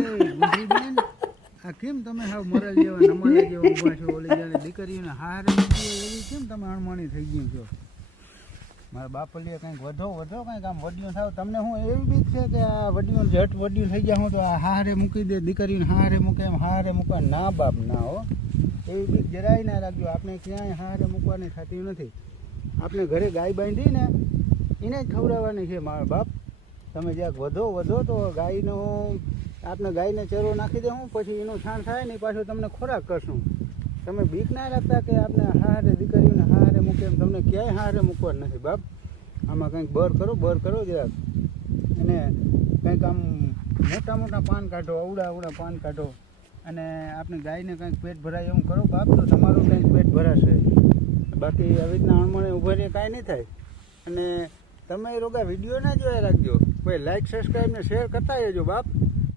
ગુંઠી બેન, આ કેમ તમે હાવ મરલ જેવા નમાલા જેવા ઊભા છો? ઓલી જાણે દીકરીઓને હારે મૂકી હોય એવી કેમ તમે અણમાણી થઈ ગયું છો? મારા બાપલીએ કંઈક વધો કંઈક આમ વડિયું થાવ. તમને હું એવી બીક છે કે આ વડિયું જટ વડિયું થઈ ગયા હું તો આ હારે મૂકી દે, દીકરીને હારે મૂકે એમ હારે મૂકવા? ના બાપ ના હો, એવી બીક જરાય ના રાખજો. આપણે ક્યાંય હારે મૂકવાની થતી નથી. આપણે ઘરે ગાય બાંધી ને એને જ ખવડાવવાની છે મારા બાપ. તમે જ્યાંક વધો તો ગાયનો આપણે ગાયને ચેરો નાખી દેવું, પછી એનું છાણ થાય ને પાછું તમને ખોરાક કરશું. તમે બીક ના રાખતા કે આપણે હારે દીકરીઓને હારે મૂકે એમ. તમને ક્યાંય હારે મૂકવાનું નથી બાપ. આમાં કંઈક બર કરો જરાક, અને કંઈક આમ મોટા પાન કાઢો, અવડા પાન કાઢો, અને આપણે ગાયને કંઈક પેટ ભરાય એવું કરો બાપ, તો તમારું કંઈક પેટ ભરાશે. બાકી આવી રીતના અણમણે ઊભા રહે કાંઈ નહીં થાય. અને તમે રોગા વિડીયો ના જોયા રાખજો. કોઈ લાઈક સબસ્ક્રાઈબ ને શેર કરતા રહેજો બાપ.